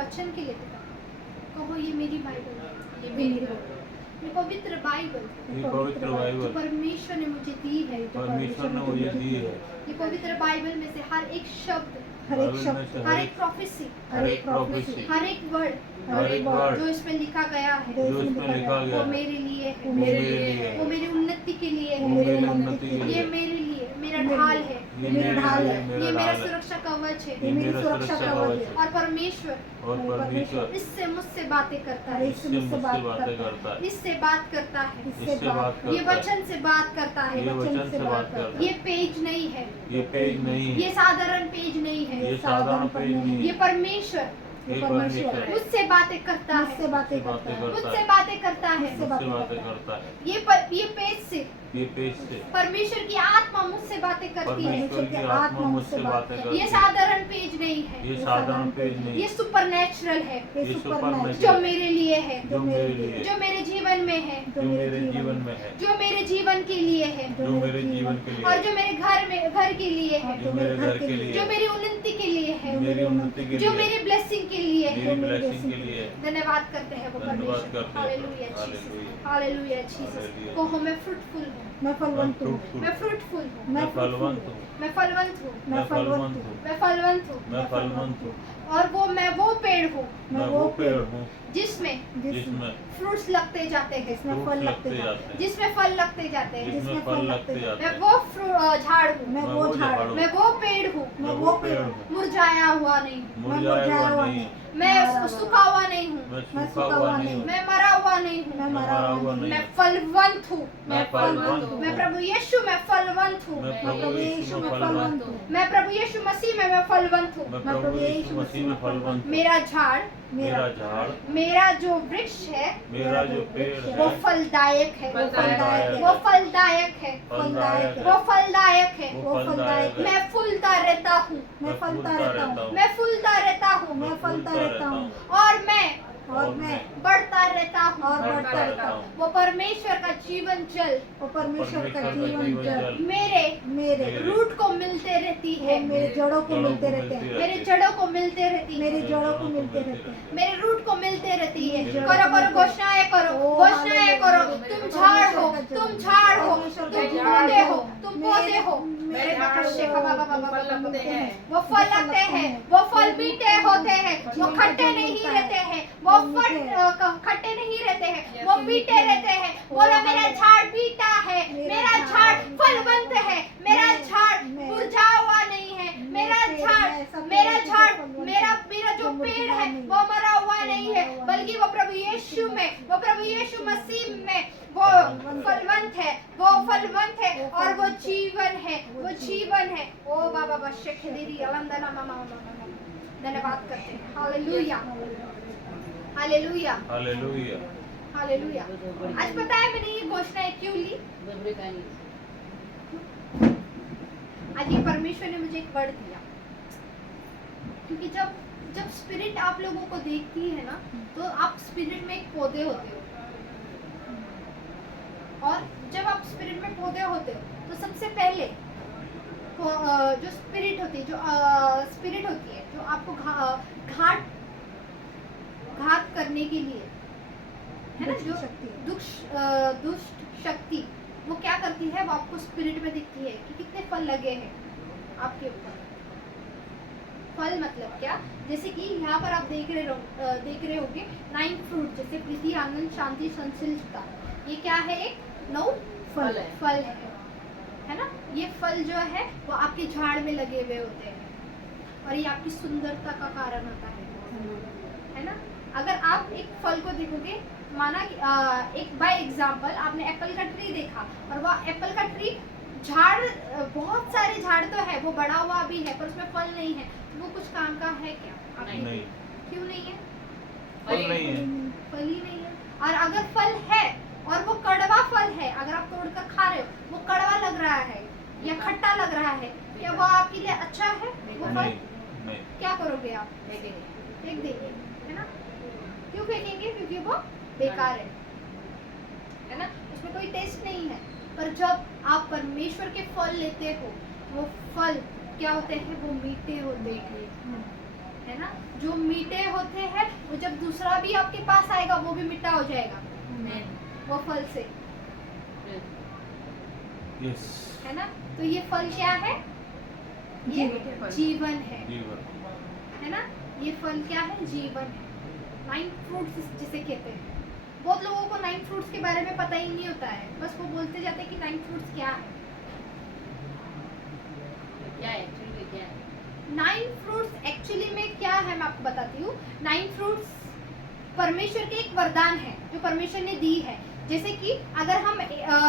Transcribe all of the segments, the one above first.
वचन के लिए पिता, कहो ये मेरी बाइबल है, ये मेरी बाइबल, ये पवित्र बाइबल, ये पवित्र जो बाइबल परमेश्वर ने मुझे दी है, परमेश्वर ने मुझे दी है। ये पवित्र बाइबल में से हर एक शब्द, हर एक बाइबल में शब्द, से हर एक प्रोफेसी, हर एक प्रोफेसी, हर एक वर्ड हर एक वर्ड जो इसमें लिखा गया है, जो इसमें लिखा गया वो है, मेरे लिए है, वो मेरे लिए है, वो मेरी उन्नति के लिए वो है, मेरी उन्नति के ये लिए, मेरे लिए मेरा ढाल है, ये मेरे ढाल लिए है, ये मेरा मेरा ढाल है, सुरक्षा कवच है, ये मेरा सुरक्षा कवच है। और परमेश्वर और परमेश्वर इससे मुझसे बातें करता है, इससे मुझसे बातें करता है, इससे बात करता है, इससे बात ये करता है, वचन से बात करता है, ये वचन से बात करता है। ये पेज नहीं है, ये पेज नहीं ये है, साधारण पेज नहीं है, ये साधारण पेज नहीं ये है, परमेश्वर ये परमेश्वर मुझसे बातें करता है, मुझसे बातें करता है, मुझसे बातें करता है, मुझसे मुझसे बातें करता है। ये पेज से ये पेज से परमेश्वर की आत्मा मुझसे बातें करती है, परमेश्वर की आत्मा मुझसे बातें करती ये है। साधारण पेज नहीं है, ये साधारण पेज नहीं ये है, सुपरनैचुरल है, ये जो सुपरनैचुरल मेरे लिए है, जो मेरे लिए, जो मेरे जीवन में है, जो मेरे जीवन में है, जो मेरे जीवन के लिए है, जो मेरे जीवन के लिए, और जो मेरे घर के लिए है, जो मेरे घर के लिए, जो मेरी उन्नति के लिए है, मेरी उन्नति के जो लिए, मेरी ब्लेसिंग के लिए है। मेरी ब्लेसिंग के लिए। धन्यवाद करते हैं वो धन्यवाद परमेश्वर। करते हैं। Hallelujah Jesus, hallelujah Jesus. Hallelujah. कहो मैं फ्रूटफुल हूँ, मैं फलवंत हूँ, मैं फ्रूटफुल हूँ, मैं फलवंत हूँ, मैं फलवंत हूँ, मैं फलवंत हूँ, मैं फलवंत हूँ, मैं फलवंत हूँ, और मैं वो पेड़ हूँ मैं वो पेड़ हूँ जिसमें जिसमें फ्रूट्स लगते जाते हैं, जिसमें फल लगते जाते हैं, जिसमें फल लगते जाते हैं। जिसमें फल लगते जाते मैं हैं। वो झाड़ हूँ, मैं वो झाड़ हूँ, मैं वो पेड़ हूँ, मैं वो पेड़ हूँ, मुरझाया हुआ नहीं हूँ, मुरझाया हुआ नहीं हूँ, मैं सूखा हुआ नहीं हूँ, मैं सूखा हुआ नहीं हूँ, मैं मरा हुआ नहीं हूँ, मैं मैं मरा हुआ नहीं, मैं फलवंत हूँ, मैं फलवंत हूँ, मैं प्रभु यीशु में फलवंत हूँ, मैं प्रभु यीशु में फलवंत हूँ, मैं प्रभु यीशु मसीह में मैं फलवंत हूँ। मैं प्रभु यीशु मसीह में फलवंत हूँ। मेरा झाड़, मेरा झाड़, मेरा जो वृक्ष है, मेरा जो पेड़ वो है, फलदायक है, वो फलदायक वो है, फलदायक है, फलदायक है, वो फलदायक है। वो फलदायक है। मैं फूलता रहता हूँ, मैं फलता रहता हूँ, मैं फूलता रहता हूँ, मैं फलता रहता हूँ, और मैं और मैं बढ़ता रहता हूँ, और बढ़ता रहता हूँ। वो परमेश्वर का जीवन जल वो परमेश्वर का जीवन जल मेरे मेरे रूट को मिलते रहती है, मेरे जड़ों को मिलते रहते हैं, मेरे जड़ों को मिलते रहती है, मेरे जड़ों को मिलते रहते हैं, मेरे रूट को मिलते रहती है। मेरे करो करो घोषणाएं करो, घोषणाएं करो। तुम झाड़ हो, तुम झाड़ हो, तुम पौधे हो, तुम पौधे हो। मेरे फल लगते हैं, वो फल लगते हैं, वो फल मीठे होते हैं, वो खट्टे नहीं रहते हैं, वो खट्टे नहीं रहते हैं, वो मीठे रहते हैं। बोलो मेरा झाड़ मीठा है, मेरा झाड़ फलवंत है, मेरा झाड़ मुरझा हुआ नहीं है, मेरा झाड़ मेरा जो पेड़ है वो मरा हुआ नहीं है, बल्कि वो प्रभु यीशु में, वो प्रभु यीशु मसीह में वो फलवंत है, वो फलवंत है, और वो जीवन है, वो जीवन है। ओ बाबा बशेखदेरी अलंदना मामा मामा, धन्यवाद करते हैं। Hallelujah, hallelujah, hallelujah. हालेलुया। आज पता है मैंने ये घोषणाएं क्यों ली? आज ये परमेश्वर ने मुझे एक वर्ड दिया, क्योंकि जब स्पिरिट आप लोगों को देखती है ना, तो आप स्पिरिट में एक पौधे होते हो, और जब आप स्पिरिट में पौधे होते हो तो सबसे पहले जो स्पिरिट होती है, जो आपको घात करने के लिए है ना, जो दुष्ट शक्ति, वो क्या करती है, वो आपको स्पिरिट में दिखती है कि कितने फल लगे हैं आपके ऊपर। फल मतलब क्या? जैसे कि यहाँ पर आप देख रहे होंगे 9 फ्रूट, जैसे प्रीति, आनंद, शांति, संशीलता। ये क्या है? एक 9 फल है ना। ये फल जो है वो आपके झाड़ में लगे हुए होते हैं, और ये आपकी सुंदरता का कारण होता है ना। अगर आप एक फल को देखोगे, माना कि एक बाय एग्जांपल आपने एप्पल का ट्री देखा, और वह एप्पल का ट्री झाड़, बहुत सारे झाड़ तो है, वो बड़ा हुआ भी है, पर उसमें फल नहीं है, तो वो कुछ काम का है क्या? नहीं, क्यों नहीं है? फल नहीं है, फल ही नहीं है। और अगर फल है और वो कड़वा फल है, अगर आप तोड़कर खा रहे हो, वो कड़वा लग रहा है या खट्टा लग रहा है, क्या वो आपके लिए अच्छा है? वो फल नहीं, क्या करोगे आप? फेंक देंगे, है ना। क्यों फेंकेंगे? क्योंकि वो बेकार है ना, उसमें कोई टेस्ट नहीं है। पर जब आप परमेश्वर के फल लेते हो, वो फल क्या होते हैं? वो मीठे होते हैं, है ना। जो मीठे होते हैं वो जब दूसरा भी आपके पास आएगा वो भी मीठा हो जाएगा वो फल से, यस है ना। तो ये फल क्या है? ये जीवन है, जीवन है ना। ये फल क्या है? जीवन है। 9 फ्रूट्स जिसे कहते हैं। बहुत लोगों को 9 फ्रूट्स के बारे में पता ही नहीं होता है, बस वो बोलते जाते हैं कि 9 फ्रूट्स क्या है। क्या है एक्चुअली क्या है? 9 फ्रूट्स एक्चुअली में क्या है मैं आपको बताती हूँ। 9 फ्रूट्स परमेश्वर के एक वरदान है जो परमेश्वर ने दी है। जैसे कि अगर हम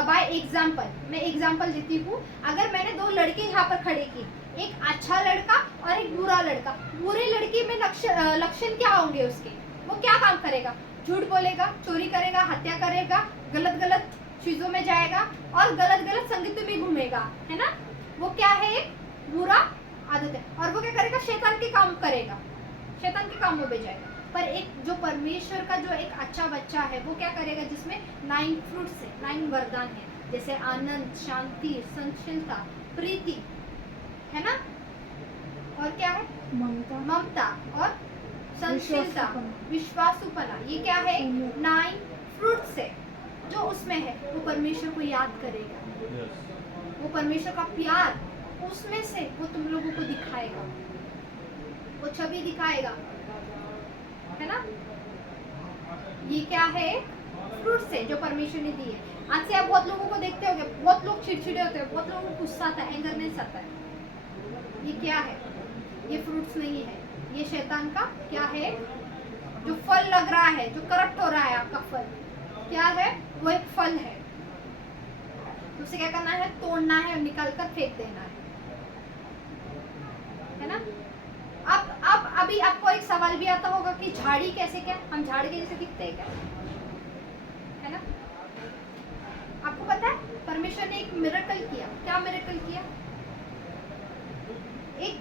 बाय एग्जाम्पल, मैं एग्जाम्पल देती हूँ, अगर मैंने 2 लड़के यहाँ पर खड़े किए, एक अच्छा लड़का और एक बुरा लड़का। बुरे लड़के में लक्षण क्या होंगे उसके? वो क्या काम करेगा? झूठ बोलेगा, चोरी करेगा, हत्या करेगा, गलत गलत चीजों में जाएगा और गलत गलत संगति में घूमेगा, है ना। वो क्या है? एक बुरा आदत है। और वो क्या करेगा? शैतान के काम करेगा, शैतान के कामों में जाएगा। पर एक जो परमेश्वर का जो एक अच्छा बच्चा है वो क्या करेगा? जिसमें 9 फ्रूट्स है, 9 वरदान है, जैसे आनंद, शांति, सहनशीलता, प्रीति, है ना। और क्या है? ममता, ममता और सहनशीलता, विश्वासूपना। विश्वासूपना। ये क्या है? 9 फ्रूट्स है जो उसमें है। वो परमेश्वर को याद करेगा, यस वो परमेश्वर का प्यार उसमें से वो तुम लोगों को दिखाएगा, वो छवि दिखाएगा, है ना। ये क्या है? फ्रूट्स है जो परमेश्वर ने दी है। आज से आप बहुत लोगों को देखते होंगे, बहुत लोग चिड़चिड़े होते हैं, बहुत लोगों को गुस्सा आता है, एंगरनेस आता है। ये क्या है? ये फ्रूट्स नहीं है, ये शैतान का क्या है? जो फल लग रहा है, जो करप्ट हो रहा है आपका फल, क्या है? वो एक फल है। तो उसे क्या करना है? तोड़ना है और निकाल कर फेंक देना है ना। अब अभी आपको एक सवाल भी आता होगा कि झाड़ी कैसे, क्या हम झाड़ के जैसे दिखते हैं क्या? है ना। आपको पता है परमेश्वर ने एक मिरेकल किया। क्या मिरेकल किया? एक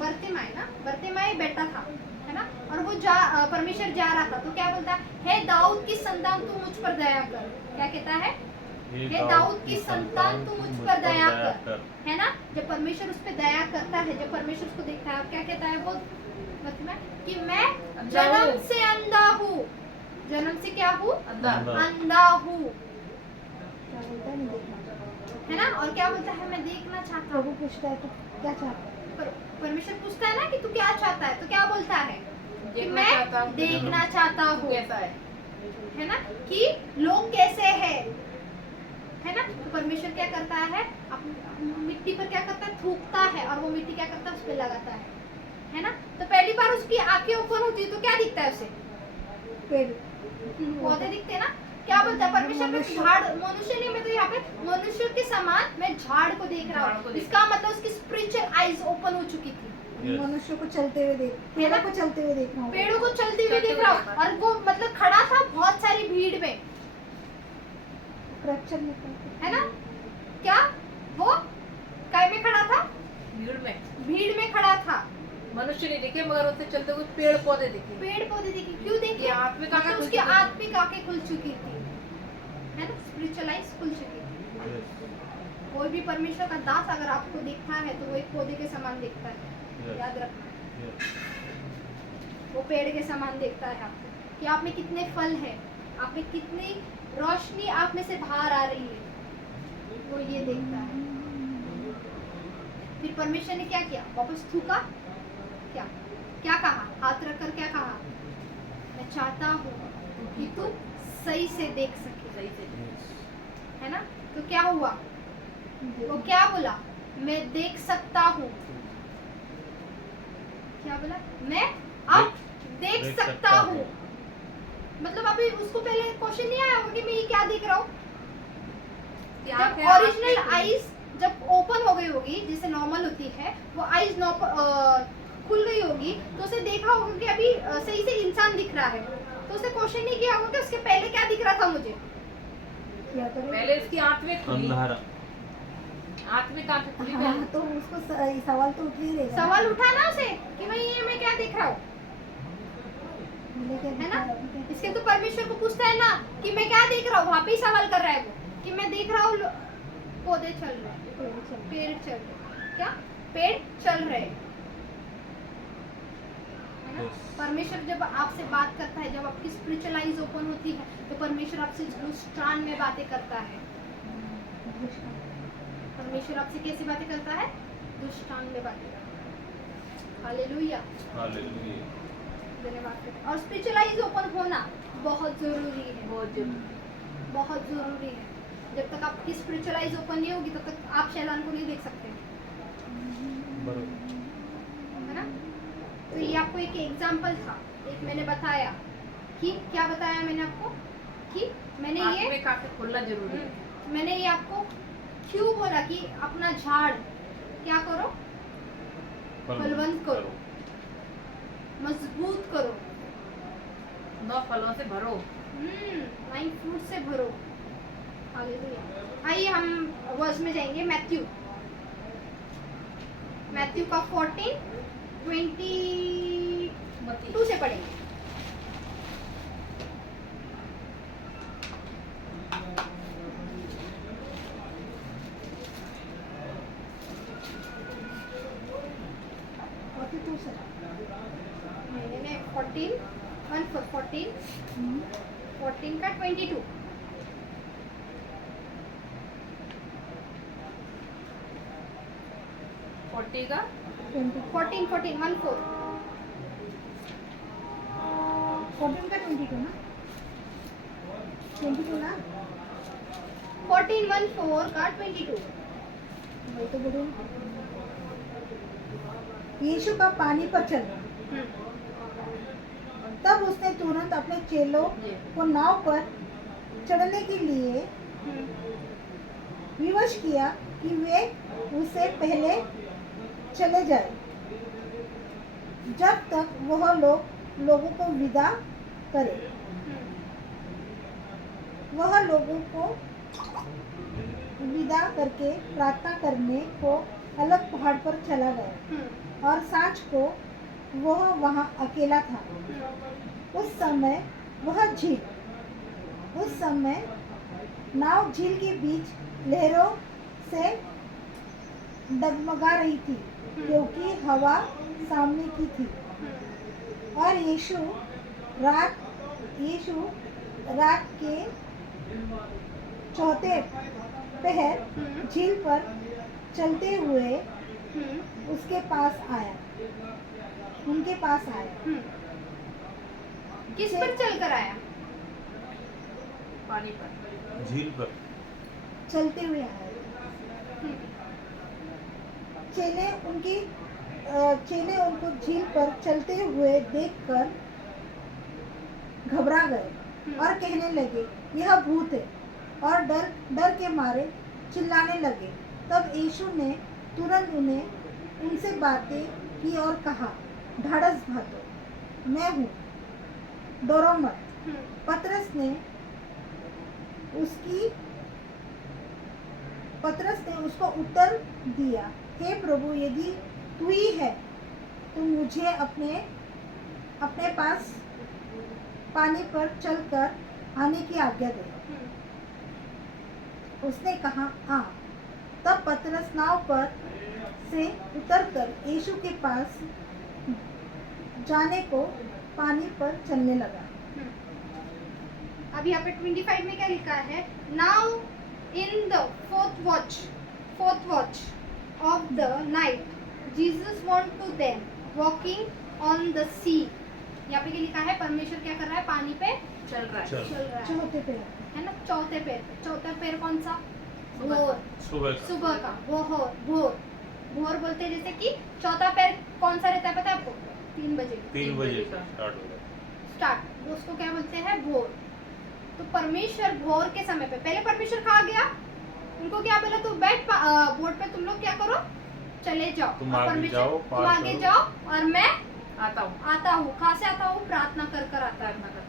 बर्तिमाई बैठा था, है ना। और वो परमेश्वर जा रहा था तो क्या बोलता है? हे दाऊद की संतान तू मुझ पर दया कर। क्या कहता है? हे दाऊद की संतान तू मुझ पर दया कर, है ना। जब परमेश्वर उस पर दया करता है, जब परमेश्वर उसको देखता है, क्या कहता है वो? मतलब कि मैं जन्म से अंधा हूँ, जन्म से क्या हूँ? अंधा हूँ, क्या बोलता है? नहीं देखना चाहता। है ना। और क्या बोलता है? मैं देखना चाहता हूँ। प्रभु पूछता है तो क्या चाहता है? परमेश्वर पूछता है ना कि तू क्या चाहता है, तो क्या बोलता है? कि देखना मैं चाहता हूँ। देखना चाहता हूँ, कैसा है ना, कि लोग कैसे है ना। तो परमेश्वर क्या करता है? मिट्टी पर क्या करता है? थूकता है और वो मिट्टी क्या करता है? उस पर लगाता है ना। तो पहली बार उसकी आंखें ओपन होती है तो क्या दिखता है उसे? पेड़, पौधे दिखते हैं ना। क्या बोलता है परमेश्वर? मैं झाड़, मनुष्य नहीं, मैं तो यहाँ पे मनुष्य के समान मैं झाड़ को देख रहा हूँ। इसका मतलब उसकी स्पिरिचुअल आईज ओपन हो चुकी थी। मनुष्य को चलते हुए देख, पेड़ों को चलते हुए देखना होगा। पेड़ों को चलते हुए देख रहा हूँ। और वो मतलब खड़ा था बहुत सारी भीड़ में, क्रैप्चर निकलते है ना। क्या वो काय में खड़ा था? भीड़ में खड़ा था। मनुष्य नहीं दिखे मगर उससे चलते हुए पेड़ पौधे दिखे। पेड़ पौधे दिखे। क्यों दिखे? ये आत्मिक आंखें खुल उसकी चुकी थी। आत्मिक आंखें खुल चुकी थी, है ना। स्पिरिचुअल आईज खुल चुकी थी। कोई भी परमेश्वर का दास अगर आपको दिखता है तो वो एक पौधे के समान दिखता है, याद रखना। वो पेड़ के समान देखता है आपको कि आप में कितने फल है, आप में कितनी रोशनी आप में से बाहर आ रही है, वो ये देखता है। फिर परमेश्वर ने क्या किया? वापस थूका। क्या क्या कहा? हाथ रखकर क्या कहा? मैं चाहता हूँ कि तू सही से देख सके, सही से है ना। तो क्या हुआ? वो क्या बोला? मैं देख सकता हूँ। क्या बोला? मैं अब देख सकता हूँ। मतलब अभी उसको पहले क्वेश्चन नहीं आया होगा कि मैं ये क्या देख रहा हूँ। जब ओरिजिनल आईज जब ओपन हो गई होगी, जैसे नॉर्मल होती है, वो आईज खुल गई होगी तो उसे देखा होगा कि अभी सही से इंसान दिख रहा है। तो उसे क्वेश्चन नहीं किया होगा कि उसके पहले क्या दिख रहा था मुझे। क्या करे? पहले इसकी आत्मिक खुली, अंधारा आत्मिक आंखें खुली हाँ, पहले। तो उसको सवाल तो उठ ही रहेगा ना। सवाल उठा ना उसे कि मैं ये मैं क्या देख रहा हूँ, लेकिन है ना। इसके तो परमेश्वर को पूछता है ना कि मैं क्या देख रहा हूँ। वहाँ पे ही सवाल कर रहा है वो कि मैं देख रहा हूँ पौधे चल रहे हैं, पेड़ चल रहे हैं। क्या? पेड़ चल रहे हैं, परमेश्वर जब आपसे बात करता है, जब आपकी स्पिरिचुअल आइज ओपन होती है, तो परमेश्वर आपसे दुष्टान में बातें करता है। परमेश्वर आपसे कैसी बातें करता है? दुष्टान में बातें करता है। Hallelujah, hallelujah. धन्यवाद करते हैं। और स्पिरिचुअल आइज ओपन होना बहुत जरूरी है, बहुत जरूरी। बहुत जरूरी है। जब तक आपकी स्पिरिचुअल आइज ओपन नहीं होगी, तब तक आप शैतान को नहीं देख सकते, बरोबर। है ना? तो ये आपको एक एग्जाम्पल था, एक मैंने बताया कि क्या बताया मैंने आपको कि मैंने ये आत्मिक आंखें खोलना जरूरी है। मैंने ये आपको क्यों बोला कि अपना झाड़ क्या करो, बलवंत करो, मजबूत करो, 9 फलों से भरो। 9 फ्रूट से भरो। हालेलुया। आइए हम वर्स में जाएंगे। मैथ्यू का 14:22 से पढ़ेंगे। मैंने 14 का 22। 40 का 14 1 4 14 का 22 ना, 22 ना, 14 1 4 का 22। वही तो बोल रही हूँ। यीशु का पानी पर चलना। तब उसने तुरंत अपने चेलों को नाव पर चढ़ने के लिए विवश किया कि वे उससे पहले चले जाए, जब तक वह लोगों को विदा करे। वह लोगों को विदा करके प्रार्थना करने को अलग पहाड़ पर चला गया और सांझ को वह वहाँ अकेला था। उस समय नाव झील के बीच लहरों से डगमगा रही थी, क्योंकि हवा सामने की थी। और यीशु रात के चौथे पहर झील पर चलते हुए उनके पास आया। किस पर चलकर आया? पानी पर। झील पर चलते हुए आया। चेले उनको झील पर चलते हुए देखकर घबरा गए और कहने लगे, यह भूत है, और डर के मारे चिल्लाने लगे। तब यीशु ने तुरंत उनसे बातें की और कहा, ढाढ़स बांधो, मैं हूँ, डरो मत। पतरस ने उसको उत्तर दिया, हे प्रभु, यदि तू ही है तो मुझे अपने पास पानी पर चलकर आने की आज्ञा दे। उसने कहा, आ। तब पतरस नाव पर से उतरकर यीशु के पास जाने को पानी पर चलने लगा। अब यहाँ पे 25 में क्या लिखा है? Now in the fourth watch of the night Jesus went to them walking on the sea. यहाँ पे क्या लिखा है? परमेश्वर क्या कर रहा है? पानी पे चल रहा है। चल। रहा है, चौथे पे है ना? चौथा पैर कौन सा? सुबह भोर, सुबह का। भोर बोलते हैं। जैसे कि चौथा पैर कौन सा रहता है पता है आपको? 3 बजे 3 बजे स्टार्ट हो गया। स्टार्ट, उसको क्या बोलते हैं? भोर। तो परमेश्वर भोर के समय पे, पहले परमेश्वर कहाँ गया? उनको क्या बोला? तू बैठ बोट पे, तुम लोग क्या करो? चले जाओ। तुम और आगे परमेश्वर, जाओ, तुम पार आगे करो। जाओ और मैं आता हूँ। कहाँ से आता हूँ? प्रार्थना कर आता हूँ, प्रार्थना कर।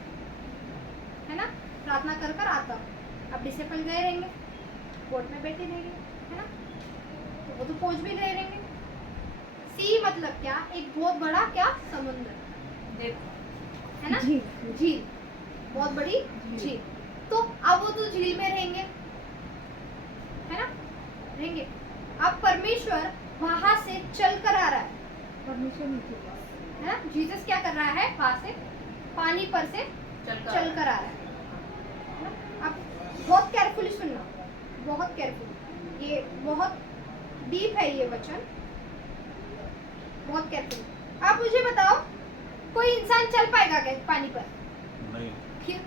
है ना? प्रार्थना कर आता हूँ। अब डिसिपल गए रहेंगे, बोट में बैठे रहेंगे, है ना? तो वो तो पहुंच भी गए रहेंगे। सी मतलब क्या? एक बहुत बड़ा क्या? समुद्र, देखो, है ना? झील, बहुत बड़ी झील। तो अब वो तो झील में रहेंगे, है ना? रहेंगे। अब परमेश्वर वहां से चल कर आ रहा है, परमेश्वर नीचे गया। है ना। जीसस क्या कर रहा है, वहां से पानी पर से चल कर आ रहा है ना? अब बहुत केयरफुली सुनना, बहुत केयरफुली, ये बहुत डीप है ये वचन, बहुत केयरफुली। आप मुझे बताओ, कोई इंसान चल पाएगा क्या पानी पर? नहीं। क्यों?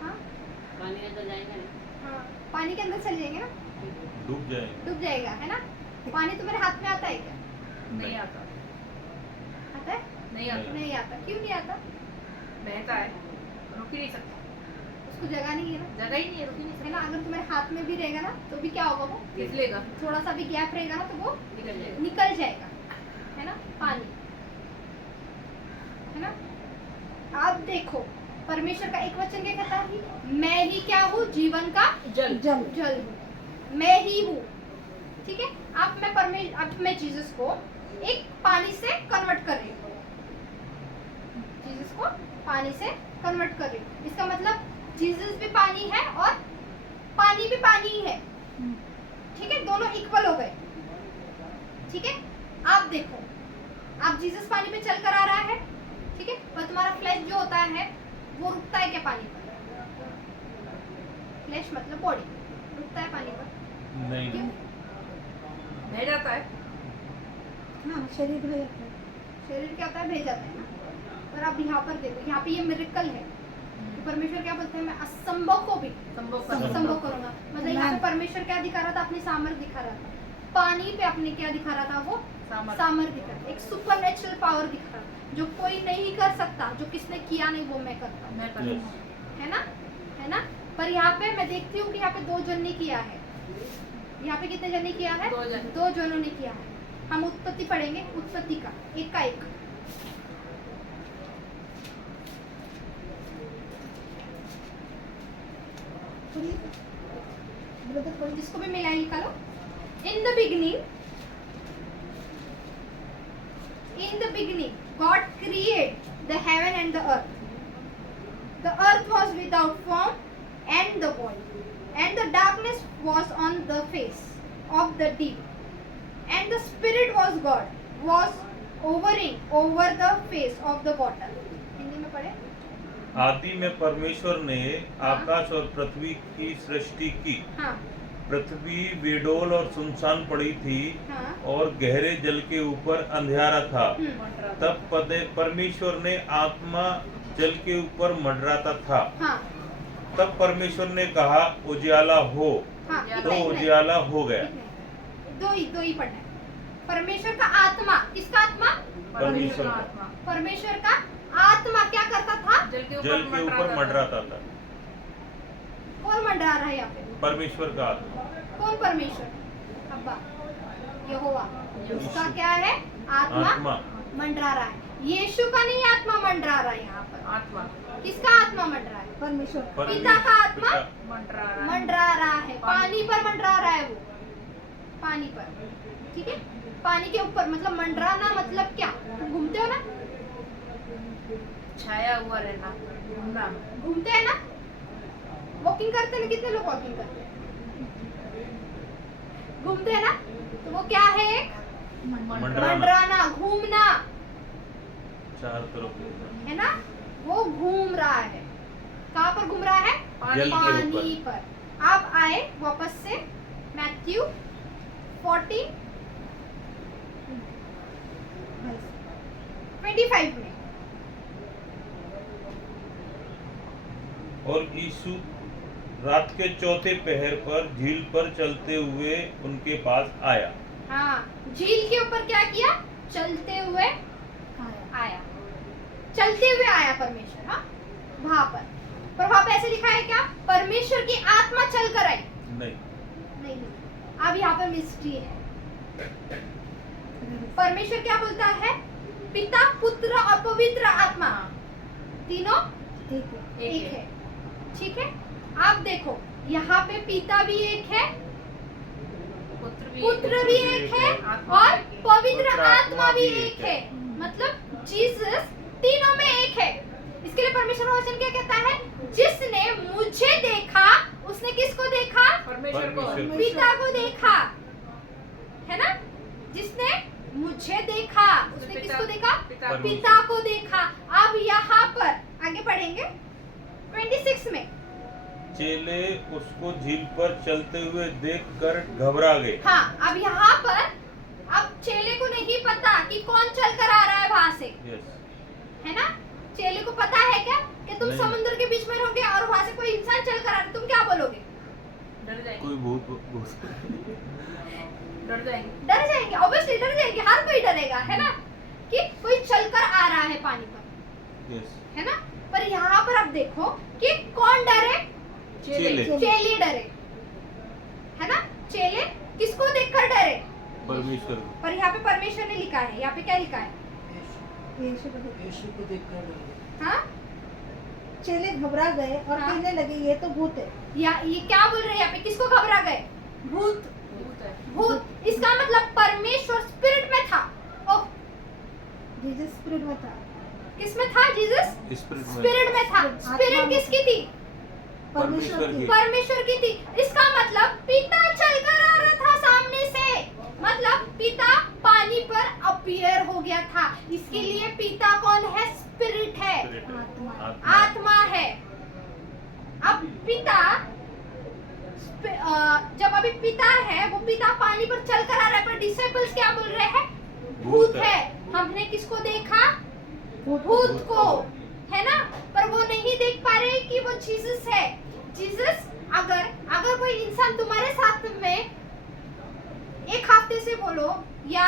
हाँ पानी में तो जाएंगे ना। हाँ, पानी के अंदर चल जाएंगे ना, डूब जाएंगे। डूब जाएगा, है ना। पानी तुम्हारे हाथ में आता है क्या? नहीं आता, आता है? नहीं आता, नहीं आता। क्यों नहीं आता? बहता है, रुक ही नहीं सकता, उसको जगह नहीं है ना, जगह ही नहीं है, रुक ही नहीं है ना। अगर तुम्हारे हाथ में भी रहेगा ना तो भी क्या होगा, वो सकता, फिसलेगा, थोड़ा सा भी गैप रहेगा ना तो वो निकल जाएगा। निकल जाएगा, है ना। पानी, है ना। आप देखो परमेश्वर का एक वचन क्या कहता है, मैं ही क्या हूँ, जीवन का जल जल जल हूँ, मैं ही हूँ। ठीक है। अब मैं जीसस को एक पानी से कन्वर्ट कर रही हूँ, जीसस को पानी से कन्वर्ट कर रही हूँ। इसका मतलब जीसस भी पानी है और पानी भी पानी ही है। ठीक है, दोनों इक्वल हो गए। ठीक है। आप देखो, आप जीसस पानी पे चल कर आ रहा है, ठीक है, पर तुम्हारा फ्लैश जो होता है वो रुकता है क्या पानी पर? फ्लैश मतलब बॉडी रुकता है पानी पर? नहीं। क्यों? बह जाता है, हाँ शरीर भय जाता है। शरीर क्या होता है, भेज जाता है ना। पर आप यहाँ पर देखो, यहाँ पे ये मिरेकल है। तो परमेश्वर क्या बोलते हैं, मैं असंभव को भी संभव संभव करूंगा। मतलब यहाँ पे परमेश्वर क्या दिखा रहा था, अपनी सामर्थ्य दिखा रहा था। पानी पे अपने क्या दिखा रहा था, वो सामर्थ्य दिखा रहा था, एक सुपरनेचुरल पावर दिखा रहा था, जो कोई नहीं कर सकता, जो किसने किया नहीं वो मैं करता हूँ, मैं Yes. करूँगा। है ना, है ना। पर यहाँ पे मैं देखती हूँ कि यहाँ पे 2 जन ने किया है। यहाँ पे कितने जन ने किया है? 2 जन। 2 जनों ने किया है। हम उत्पत्ति पढ़ेंगे, उत्पत्ति का एक। पढ़िए ब्रदर पढ़िए। जिसको भी मिला है निकालो। In the beginning God created the heaven and the earth. The earth was without form and the void, and the darkness was on the face of the deep, and the Spirit was God, was hovering over the face of the water. Hindi में पढ़े। आदि में परमेश्वर ने आकाश और पृथ्वी की सृष्टि की। हाँ पृथ्वी बेडोल और सुनसान पड़ी थी हाँ। और गहरे जल के ऊपर अंधेरा था। हम्म, तब परमेश्वर ने आत्मा जल के ऊपर मंडराता था। हाँ तब परमेश्वर ने कहा उजियाला हो, हाँ। तो उजियाला हो गया। दो ही पढ़ना है। परमेश्वर का आत्मा, किसका आत्मा? परमेश्वर का। आत्मा परमेश्वर का आत्मा क्या करता था? जल के जल के ऊपर मंडराता था। कौन मंडरा रहा है यहाँ पे? परमेश्वर का आत्मा। कौन परमेश्वर? अब्बा, यहोवा। उसका क्या है? आत्मा। आत्मा मंडरा रहा है। यीशु का नहीं आत्मा मंडरा रहा है यहाँ पर। आत्मा किसका आत्मा मंडरा है? परमेश्वर पिता का आत्मा मंडरा रहा है। मंडरा रहा है। पानी पर मंडरा रहा है वो, पानी पर। ठीक है, पानी के ऊपर। मतलब मंडराना मतलब क्या? तुम घूमते हो ना, छाया हुआ रहना, घूमना। घूमते हैं ना, वॉकिंग करते हैं ना। कितने लोग वॉकिंग करते हैं? घूमते हैं ना। तो वो क्या है? एक मंडराना। मंडराना, घूमना, चार तरफ घूमना। है ना। वो घूम रहा है। कहाँ पर घूम रहा है? जल के पानी ऊपर। पर। आप आए वापस से मैथ्यू 14:25 में। और यीशु रात के चौथे पहर पर झील पर चलते हुए उनके पास आया। हाँ, झील के ऊपर क्या किया? चलते हुए आया। चलते हुए आया परमेश्वर। हाँ, वहां पर पे ऐसे लिखा है क्या? परमेश्वर की आत्मा चल कर आई? नहीं। नहीं। अब यहाँ पर मिस्ट्री है। परमेश्वर क्या बोलता है? पिता, पुत्र और पवित्र आत्मा तीनों ठीक है। एक है। ठीक है। आप देखो, यहाँ पे पिता भी एक है, पुत्र भी एक है आत्मा और भी एक है। पवित्र आत्मा भी एक है। मतलब जीसस तीनों में एक है। इसके लिए परमेश्वर का वचन क्या कहता है? जिसने मुझे देखा उसने किसको देखा? परमेश्वर को। परमेश्वर। पिता को देखा। है ना, जिसने मुझे देखा, उसने किसको देखा? पिता पिता को देखा। अब यहाँ पर आगे पढ़ेंगे 26 में। चेले उसको झील पर चलते हुए देखकर घबरा गए। हाँ, अब यहाँ पर अब चेले को नहीं पता कि कौन चल कर आ रहा है वहां से, यस, है ना। चेले को पता है क्या कि तुम नहीं। समुद्र के बीच में रहोगे और वहां से कोई इंसान चल कर आ रहा है, तुम क्या बोलोगे? डर जाएंगे, कोई भूत डर जाएंगे। डर जाएंगे, ऑब्वियसली डर जाएंगे, हर कोई डरेगा, है ना, कि कोई चलकर आ रहा है पानी पर, यस, है ना। पर यहाँ पर अब देखो कि कौन डरे? चेले चेले डरे, है ना। चेले किसको देखकर डरे? परमेश्वर को। पर यहाँ पे परमेश्वर ने लिखा है, यहाँ पे क्या लिखा है? यीशु को देख हाँ, चेले घबरा गए और हाँ। कहने लगे ये तो भूत है। या ये क्या बोल रहे हैं यहाँ पे? किसको घबरा गए? भूत। भूत है। भूत, इसका मतलब परमेश्वर स्पिरिट में था। ओह, जीसस स्पिरिट में था। किस में था? जीसस स्पिरिट में। स्पिरिट में था। आत्मा स्पिरिट में किसकी थी? परमेश्वर की। परमेश्वर की थी। इसका मतलब पिता चलकर आ रहा था सामने से, मतलब पिता पानी पर अपीयर हो गया था। इसके लिए पिता कौन है? स्पिरिट है, स्पिरिट है। आत्मा। आत्मा है। अब पिता जब अभी पिता है, वो पिता पानी पर चलकर आ रहा है, पर डिसाइपल्स क्या बोल रहे हैं? भूत है। हमने किसको देखा? भूत को, है ना। पर वो नहीं देख पा रहे कि वो जीसस है। जीसस, अगर कोई इंसान तुम्हारे साथ में एक हफ्ते से बोलो या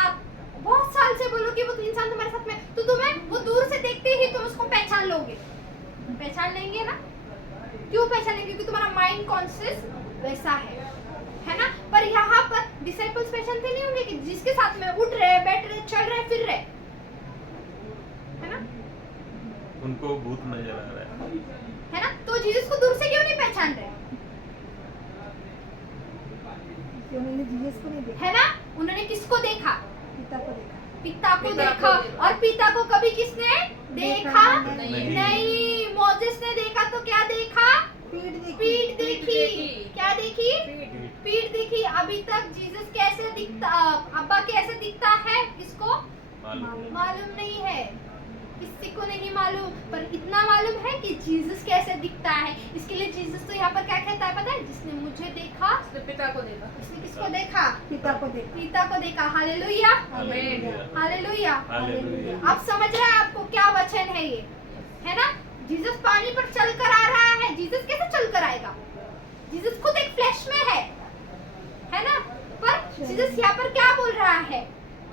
बहुत साल से बोलो कि वो इंसान तुम्हारे साथ में, तो तुम्हें वो दूर से देखते ही तुम उसको पहचान लोगे, पहचान लेंगे ना। क्यों पहचानेंगे? क्योंकि तुम्हारा माइंड कॉन्शियस वैसा है ना। पर यहाँ पर डिसाइपल्स पहचानते नहीं होंगे कि जिसके साथ में उठ रहे, बैठ रहे, चल रहे, फिर रहे, है ना, उनको भूत नजर आ रहा है ना। तो जीसस को दूर से क्यों नहीं पहचान रहे? उन्होंने जीसस को नहीं देखा, है ना। उन्होंने किसको देखा? पिता को देखा। पिता को पिता देखा। को देखा। और पिता को कभी किसने देखा? नहीं। नहीं। मोजेस ने देखा तो क्या देखा? पीठ देखी। पीठ देखी। देखी। क्या देखी? है। पीठ देखी। अभी तक जीसस कैसे दिखता, अब्बा कैसे दिखता है, किसको मालूम। मालूम नहीं है, किसी को नहीं मालूम। पर इतना मालूम है कि जीसस कैसे दिखता है। इसके लिए जीसस तो यहाँ पर क्या कहता है पता है? जिसने मुझे देखा, उसने पिता को देखा। उसने किसको देखा? पिता को देखा। पिता को देखा। Hallelujah, hallelujah. हालेलुया। हालेलुया। आप समझ रहे हैं आपको क्या वचन है ये, है ना। जीसस पानी पर चलकर आ रहा है। जीसस कैसे चलकर आएगा? जीसस खुद एक फ्लैश में है ना। पर जीसस यहाँ पर क्या बोल रहा है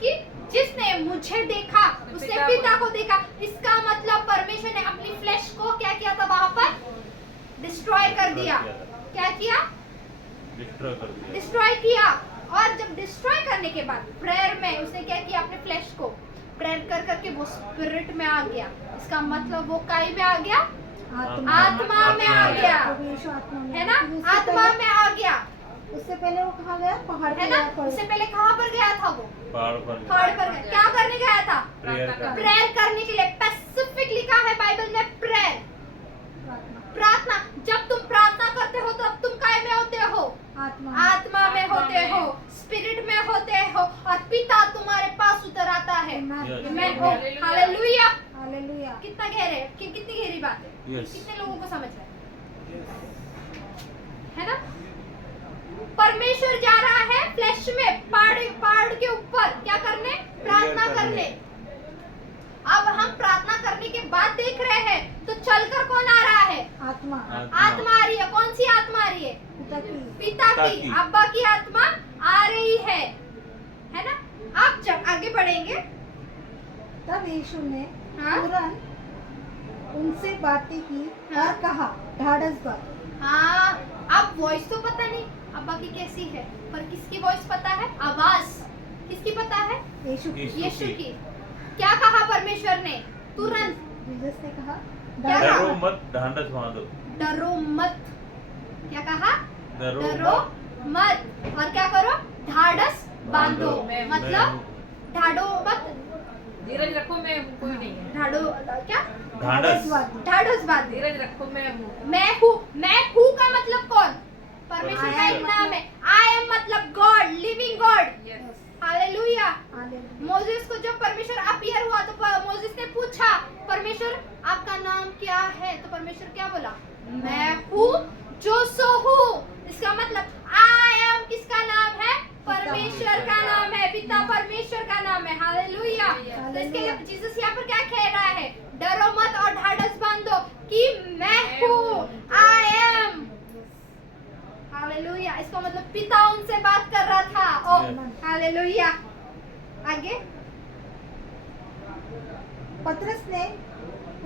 कि जिसने मुझे देखा उसने पिता को देखा। इसका मतलब परमेश्वर ने अपनी फ्लैश को क्या किया था? वहां पर डिस्ट्रॉय कर दिया। क्या किया? डिस्ट्रॉय कर दिया। डिस्ट्रॉय किया। और जब डिस्ट्रॉय करने के बाद प्रेयर में उसने क्या किया? अपने फ्लैश को प्रेयर कर करके वो स्पिरिट में आ गया। इसका मतलब वो काय में आ गया? आत्मा में आ गया, प्रभु यीशु आत्मा में, है ना। उससे आत्मा पहले- में आ गया, उससे पहले वो कहाँ गया? पहाड़ पे है ना। गया पड़े। उससे पहले कहाँ पर गया था वो? पहाड़ पर पहाड़ पर गया। क्या करने गया था? प्रेयर कर प्रेयर करने के लिए। स्पेसिफिक लिखा है बाइबल में प्रेयर, प्रार्थना। जब तुम प्रार्थना करते हो तो अब तुम काय में होते हो? आत्मा में होते हो, स्पिरिट में होते हो, और पिता तुम्हारे पास उतर आता है। Yes. Amen. Oh, hallelujah. Hallelujah. कितना गहरे, कितनी गहरी बात है। Yes. कितने लोगों को समझ रहा है ना। परमेश्वर जा रहा है फ्लैश में पहाड़ के ऊपर क्या करने? प्रार्थना करने। अब हम प्रार्थना करने के बाद देख रहे हैं तो चलकर कौन आ रहा है? आत्मा। आत्मा आ रही है। कौन सी आत्मा आ रही है? पिता की। पिता पिता की, की। अब्बा की आत्मा आ रही है ना। अब जब आगे बढ़ेंगे, तब यीशु ने हाँ? तुरंत उनसे बातें की हाँ? और कहा ढाढ़स बात। हाँ, अब वॉइस तो पता नहीं अब्बा की कैसी है, पर किसकी वॉइस पता है? आवाज किसकी पता है? यीशु की। यीशु की। क्या कहा परमेश्वर ने? तुरंत जीसस ने कहा क्या ढाढ़स डरो बांध। मत, ढांढस बांधो। डरो मत। क्या कहा? डरो डरो मत। और क्या करो? ढाढ़स बांधो। मैं- मतलब ढाडो मत, धीरज रखो, मैं हूँ, कोई नहीं है। ढाडो क्या? ढांढस बांध। ढाढ़स बांधो। धीरज रखो, मैं हूँ। मैं हूँ का मतलब कौन? परमेश्वर का एक I am नाम है। आई एम मतलब God, living God, Yes. Hallelujah. Hallelujah. Moses को जब परमेश्वर अपीयर हुआ तो मोसेस ने पूछा, परमेश्वर आपका नाम क्या है? तो परमेश्वर क्या बोला? मैं हूँ जो सो हूँ। इसका मतलब आई एम किसका नाम है? परमेश्वर का नाम है, पिता परमेश्वर का नाम है। हालेलुया। तो इसके लिए जीसस यहाँ पर क्या कह रहा है? डरो मत और ढाढ़स बांधो कि मैं हूँ, आई एम। हालेलुया। इसका मतलब पिता उनसे बात कर रहा था। ओ हालेलुया। आगे पतरस ने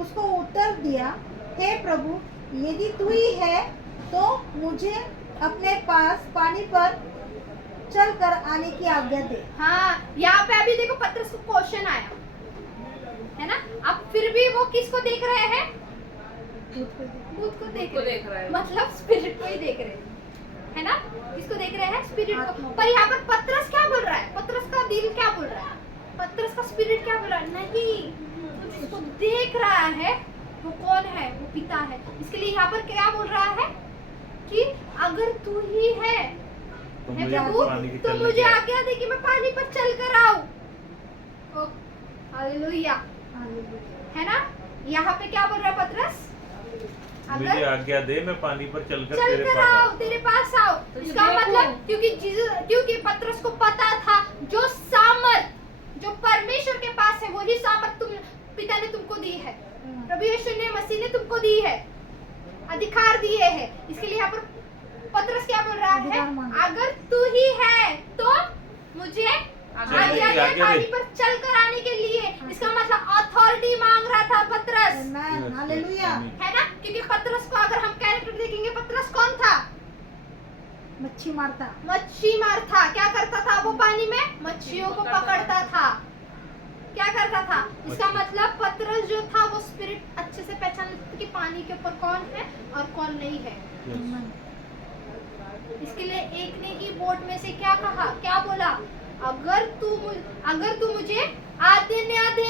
उसको उत्तर दिया, हे प्रभु, यदि तू ही है तो मुझे अपने पास पानी पर चल कर आने की आज्ञा दे। हाँ, यहाँ पे अभी देखो पतरस को क्वेश्चन आया है ना। अब फिर भी वो किसको देख रहे हैं? भूत को देख रहे हैं। मतलब स्पिरिट को ही देख रहे हैं, है ना। किसको देख रहे हैं? स्पिरिट को। पर यहाँ पर पतरस क्या बोल रहा है? पतरस का दिल क्या बोल रहा है? पतरस का स्पिरिट क्या बोल रहा है? नहीं, तो जिसको देख रहा है वो कौन है? वो पिता है। इसके लिए यहाँ पर क्या बोल रहा है कि अगर तू ही है तो हे मुझे प्रभु, पानी की तो चलने मुझे की आज्ञा दे कि मैं पानी पर चल कर आऊं। ओ, हालेलुया। हालेलुया। है ना। यहाँ पे क्या बोल रहा है पतरस? मुझे अगर आज्ञा दे, मैं पानी पर चलकर चल तेरे कर पास आओ, आऊं। तेरे पास आओ। तो ये इसका देखो। मतलब क्योंकि पतरस को पता था जो सामर्थ जो परमेश्वर के पास है वही सामर्थ तुम पिता ने तुमको दी है, प्रभु यीशु ने मसीह ने तुमको दी है, अधिकार दिए हैं। इसके लिए यहाँ पर पतरस क्या बोल रहा अधिकार है? मांग। अगर तू ही है तो मुझे चलने आज्ञा की दे आज्ञा पानी दे। पर चल कर आने के लिए। इसका मतलब अथॉरिटी मांग रहा था पतरस, आमेन। हालेलुया। है ना। क्योंकि पतरस को अगर हम कैरेक्टर देखेंगे, पतरस कौन था? मच्छी मारता। मच्छी मारता। क्या करता था वो? पानी में मच्छियों को पकड़ता था। क्या करता था? इसका मतलब पतरस जो था वो स्पिरिट अच्छे से पहचान लेता था कि पानी के ऊपर कौन है और कौन नहीं है। आमेन। इसके लिए एक ने ही बोट में से क्या कहा? क्या बोला? अगर तू मुझे आज्ञा दे,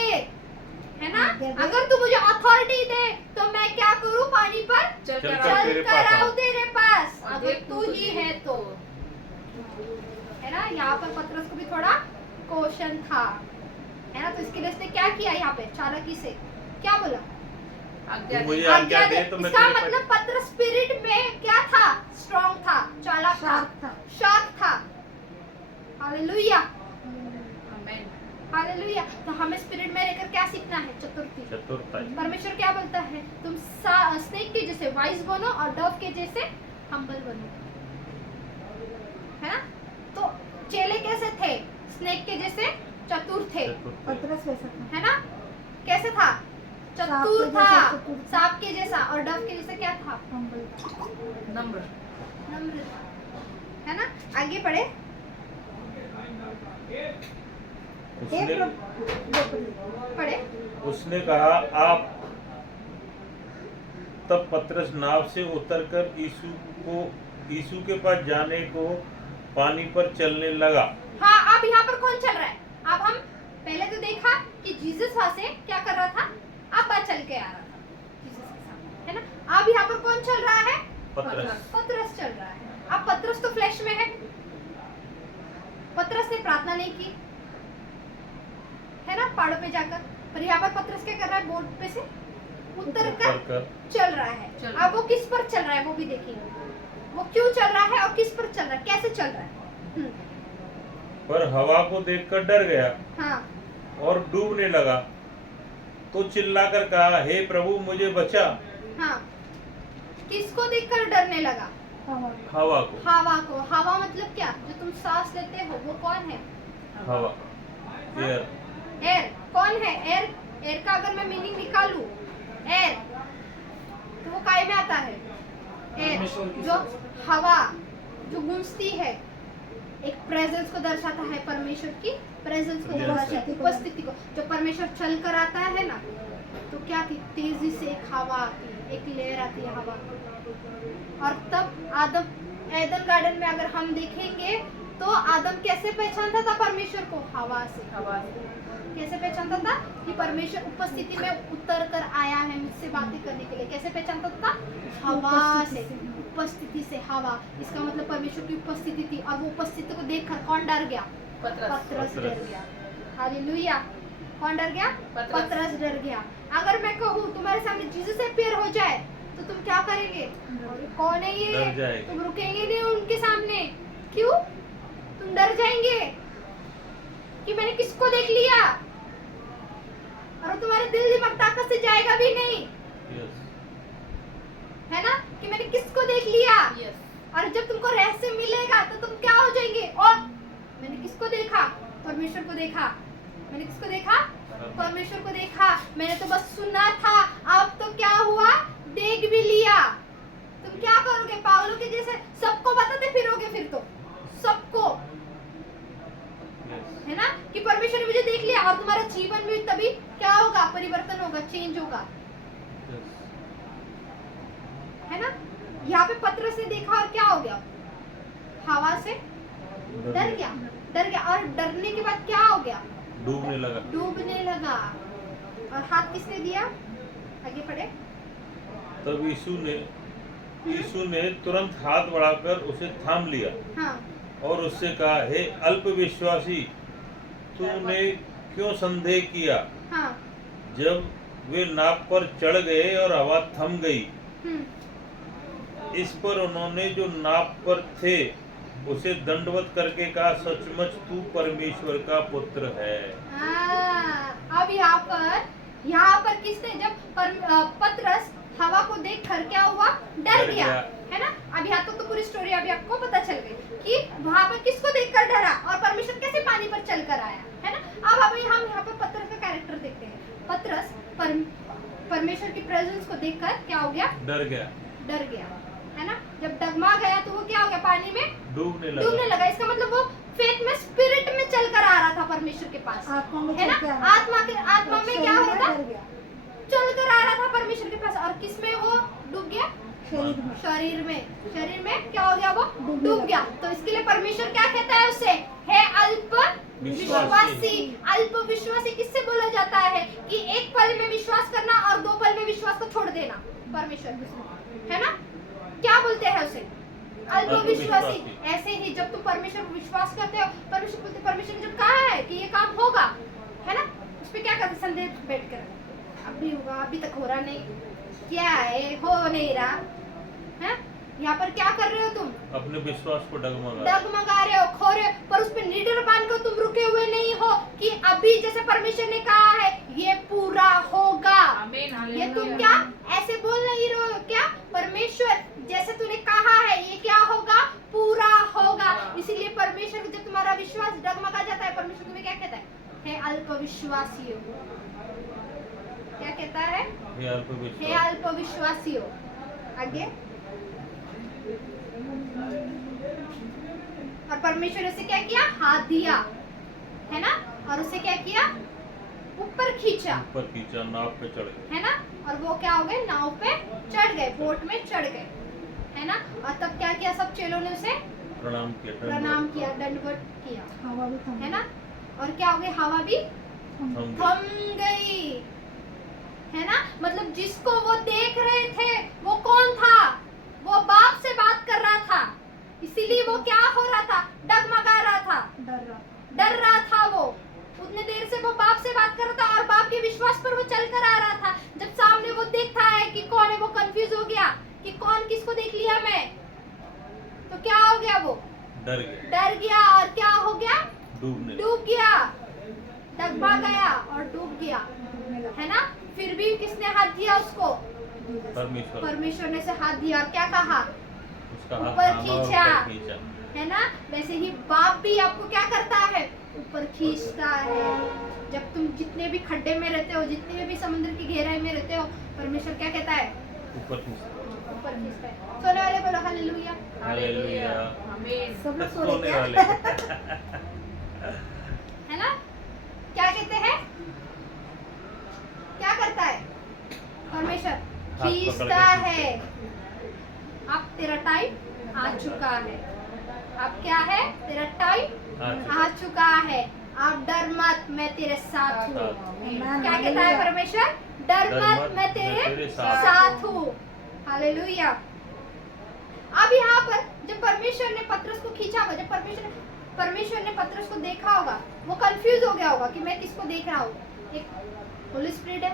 है ना, आज्ञा दे। अगर तू मुझे अथॉरिटी दे तो मैं क्या करूं? पानी पर चलकर चल तेरे कर पास आऊं आऊं। तेरे पास। और अगर देख तू ही है तो, है ना। यहाँ पर पतरस को भी थोड़ा क्वेश्चन था, है ना। तो इसके लिए उसने क्या किया? यहाँ पे चालाकी से क्या बोला? आज्ञा तू मुझे दे। आज्ञा दे तो मैं इसका तेरे पास। मतलब पतरस स्पिरिट में क्या था? स्ट्रांग था, चालाक था, शार्प था। शार्प था। हालेलुया। आमेन। हालेलुया। तो हमें स्पिरिट में रहकर क्या सीखना है? चतुर्थी। चतुर्थाई। परमेश्वर क्या बोलता है? तुम स्नेक के जैसे वाइज बनो और डव के जैसे हम्बल बनो, है ना। तो चेले कैसे थे? स्नेक के जैसे चतुर थे, चतुर्थाई। पतरस वैसा था। है ना। कैसे था? चतुर सांप के था, जैसा चतुर था। सांप के जैसा। और डव के जैसा क्या था? हम्बल था। नम्र। नम्र था, है ना। आगे बढ़े। हे उसने प्रभु। पढ़े। उसने कहा, आप। तब पतरस नाव से उतरकर यीशु के पास जाने को पानी पर चलने लगा। हाँ, अब यहाँ पर कौन चल रहा है? अब हम पहले तो देखा कि जीसस वहां से क्या कर रहा था? अब चल के आ रहा था जीसस के साथ, है ना। अब यहाँ पर कौन चल रहा है? पतरस। पतरस चल रहा है। अब पतरस तो फ्लैश में है, पतरस ने प्रार्थना नहीं की, है ना, पहाड़ों पे जाकर। पर यहाँ पर पतरस क्या कर रहा है? बोट पे से उतर कर चल रहा है। अब वो किस पर चल रहा है वो भी देखेंगे। वो क्यों चल रहा है और किस पर चल रहा है, कैसे चल रहा है। पर हवा को देखकर डर गया हाँ, और डूबने लगा, तो चिल्लाकर कहा, हे प्रभु मुझे बचा। हाँ। किसको देखकर डरने लगा? हवा को। हवा को। हवा मतलब क्या? जो तुम सांस लेते हो वो कौन है? हवा, एयर। एयर। कौन है एयर? एयर का अगर मैं मीनिंग निकालूं, एयर तो वो काय में आता है? एयर जो हवा जो गूंजती है, एक प्रेजेंस को दर्शाता है, परमेश्वर की प्रेजेंस को दर्शाता है, उपस्थिति को। जो परमेश्वर चल कर आता है ना, तो क्या थी? तेजी से एक हवा आती है, एक लेयर आती है हवा। और तब आदम एदन गार्डन में अगर हम देखेंगे तो आदम कैसे पहचानता था परमेश्वर को? हवा से। हवा। कैसे पहचानता था कि परमेश्वर उपस्थिति में उतर कर आया है मुझसे बातें करने के लिए? कैसे पहचानता था? हवा से, उपस्थिति से, हवा। इसका मतलब परमेश्वर की उपस्थिति थी। और वो उपस्थिति को देखकर कौन डर गया? पतरस डर पतरस। गया। हालेलुया। कौन डर गया? पतरस। पतरस डर गया। अगर मैं कहूँ तुम्हारे सामने जीसस अपीयर हो जाए तो तुम क्या करेंगे? अरे कौन है ये? डर जाएंगे। तुम रुकेंगे नहीं उनके सामने। क्यों? तुम डर जाएंगे कि मैंने किसको देख लिया, और तुम्हारे दिल दिमाग ताकत से जाएगा भी नहीं, यस, है ना, कि मैंने किसको देख लिया। यस और जब तुमको रहस्य मिलेगा तो तुम क्या हो जाएंगे? और मैंने किसको देखा? परमेश्वर को देखा। मैंने किसको देखा? परमेश्वर को देखा। मैंने तो बस सुना था, अब तो क्या हुआ? देख भी लिया। तुम क्या करोगे? पागलों के जैसे सबको बताते फिरोगे फिर तो, सबको, यस, है ना, कि परमेश्वर ने मुझे देख लिया। और तुम्हारा जीवन भी तभी क्या होगा? परिवर्तन होगा, चेंज होगा, यस, है ना। यहाँ पे पतरस ने देखा और क्या हो गया? हवा से डर गया, डर गया। और डरने के बाद क्या हो गया? डूबने लगा। डूबने लगा। और हाथ किसने दिया? आगे पढ़े। तब यीशु ने तुरंत हाथ बढ़ाकर उसे थाम लिया हाँ, और उससे कहा, हे अल्पविश्वासी, तूने क्यों संदेह किया? हाँ, जब वे नाव पर चढ़ गए और हवा थम गई, हम्म, इस पर उन्होंने जो नाव पर थे उसे दंडवत करके कहा, सचमुच तू परमेश्वर का पुत्र है। अब यहाँ पर किसने, जब पतरस हवा को देखकर क्या हुआ? डर गया, है ना। अब यहाँ तक तो पूरी स्टोरी अभी आपको पता चल गई कि वहाँ पर किसको देखकर डरा और परमेश्वर कैसे पानी पर चलकर आया, है ना। अब अभी हम यहाँ पर पतरस का कैरेक्टर देखते हैं। पतरस परमेश्वर की प्रेजेंस को देखकर क्या हो गया? डर गया, डर गया, है ना। जब डगमा गया तो वो क्या हो गया? पानी में डूबने डूबने लगा। लगा। इसका मतलब वो फेथ में, स्पिरिट में चलकर आ रहा था परमेश्वर के पास, आत्मा में है ना। चल के आ रहा था। आत्मा में क्या हो रहा था? डर गया, चलकर आ रहा था परमेश्वर के पास। और किस में वो डूब गया? शरीर में। शरीर में क्या हो गया? वो डूबने डूब लगा। गया। तो इसके लिए परमेश्वर क्या कहता है उसे? है अल्प विश्वासी। अल्प विश्वासी किससे बोला जाता है? कि एक पल में विश्वास करना और 2 पल में विश्वास को छोड़ देना। परमेश्वर, है ना, क्या बोलते हैं उसे? अल्प विश्वासी। ऐसे ही जब तुम परमेश्वर पर विश्वास करते हो, परमेश्वर बोलते, परमेश्वर ने जब कहा है कि ये काम होगा, है ना, उस पे क्या करते? संदेह बैठ कर, अभी होगा, अभी तक हो रहा नहीं, क्या है, हो नहीं रहा है। यहाँ पर क्या कर रहे हो तुम? अपने विश्वास को डगमगा रहे हो, खो रहे हो, पर उस पे निडर बांध कर तुम रुके हुए नहीं हो कि अभी जैसे परमेश्वर ने कहा है ये पूरा होगा। आमीन, ये तुम हालेलुया। क्या ऐसे बोल नहीं रहे हो क्या? परमेश्वर जैसे तूने कहा है ये क्या होगा? पूरा होगा। इसीलिए परमेश्वर को जब तुम्हारा विश्वास डगमगा जाता है, परमेश्वर तुम्हें क्या कहता है अल्पविश्वासियों। क्या कहता है? हे अल्पविश्वासियों। आगे, और परमेश्वर ने उसे क्या किया? हाथ दिया, है ना, और उसे क्या किया? ऊपर खींचा, नाव पे चढ़ गए, है ना। और वो क्या हो गए? नाव पे चढ़ गए, बोट में चढ़ गए, है ना। और तब क्या किया? सब चेलों ने उसे प्रणाम किया, दंडवत किया, हवा भी थम है ना। और क्या हो गई? हवा भी हम थम गई, है ना। मतलब जिसको वो देख रहे थे वो कौन था? वो बाप से बात कर रहा था, इसीलिए वो क्या हो रहा था? डगमगा रहा था, डर रहा था। वो उतने देर से वो बाप से बात कर रहा था और बाप के विश्वास पर वो चलकर आ रहा था। जब सामने वो देखता है कि कौन है, वो कंफ्यूज हो गया कि कौन किसको देख लिया मैं, तो क्या हो गया? वो डर गया और क्या हो गया? डूब गया, डगमा गया और डूब गया, है ना। फिर भी किसने हाथ दिया उसको? परमेश्वर ने से हाथ दिया और क्या कहा? ऊपर खींचा, है ना। वैसे ही बाप भी आपको क्या करता है? ऊपर खींचता है। जब तुम जितने भी खड्डे में रहते हो, जितने भी समुद्र की गहराई में रहते हो, परमेश्वर क्या कहता है? ऊपर खींचता है। सोने वाले बोलो हालेलुया। हालेलुया, आमीन। सब लोग सो रहे वाले है ना। क्या कहते हैं? क्या करता है परमेश्वर? खींचता है। अब तेरा टाइम आ चुका है। अब क्या है? तेरा टाइम आ चुका है। अब डर मत, मैं तेरे साथ हूँ। क्या कहता है परमेश्वर? डर मत, मैं तेरे साथ हूँ। हालेलुया। अब यहाँ पर जब परमेश्वर ने पतरस को खींचा, जब परमेश्वर परमेश्वर ने पतरस को देखा होगा, वो कंफ्यूज हो गया होगा कि मैं किसको देख रहा हूँ। एक होली स्पिरिट है,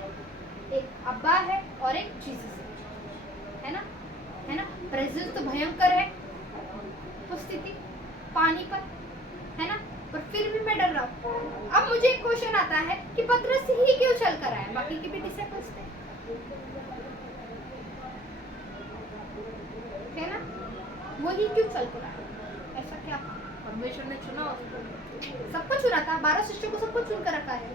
एक अब्बा है और एक जीसस है ना, है ना। प्रेजेंस तो भयंकर है, उपस्थिति पानी पर, है ना, पर फिर भी मैं डर रहा हूँ। अब मुझे एक क्वेश्चन आता है कि पतरस ही क्यों चल कर आया, बाकी के भी डिसिपल्स थे, है ना, वही क्यों चल कर आया, ऐसा क्या था? परमेश्वर ने चुना उसको। सबको चुना था, 12 शिष्यों को सबको चुन कर रखा है,